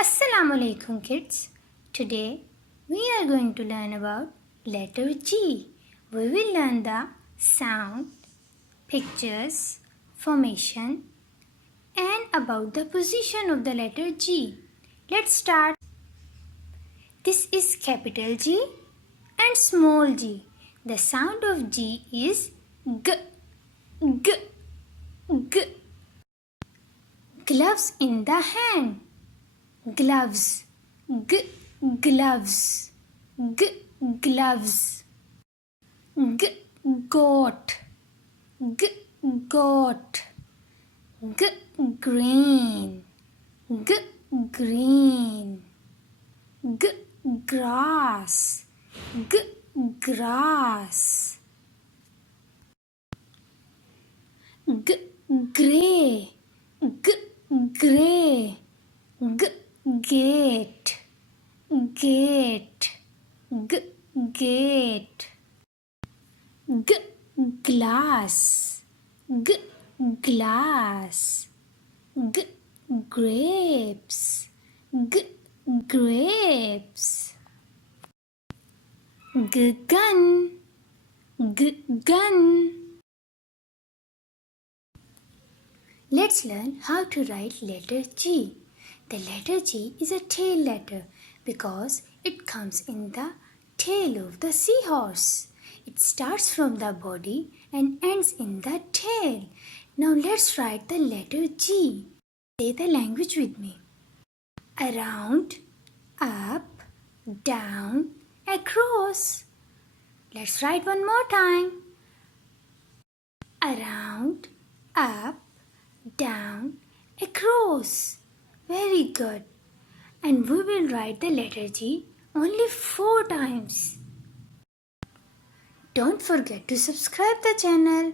Assalamu alaikum kids. Today we are going to learn about letter G. We will learn the sound, pictures, formation and about the position of the letter G. Let's start. This is capital G and small g. The sound of G is G, G, G. Gloves in the hand. Gloves, g, gloves, g, gloves, g, goat, g, goat, g, green, g, green, g, grass, g, grass, g, gray, g, gray, g, gate, gate, g, gate, g, glass, g, glass, g, grapes, g, grapes, g, gun, g, gun. Let's learn how to write letter G. The letter G is a tail letter because it comes in the tail of the seahorse. It starts from the body and ends in the tail. Now let's write the letter G. Say the language with me. Around, up, down, across. Let's write one more time. Around, up, down, across. Very good. And we will write the letter G only 4 times. Don't forget to subscribe the channel.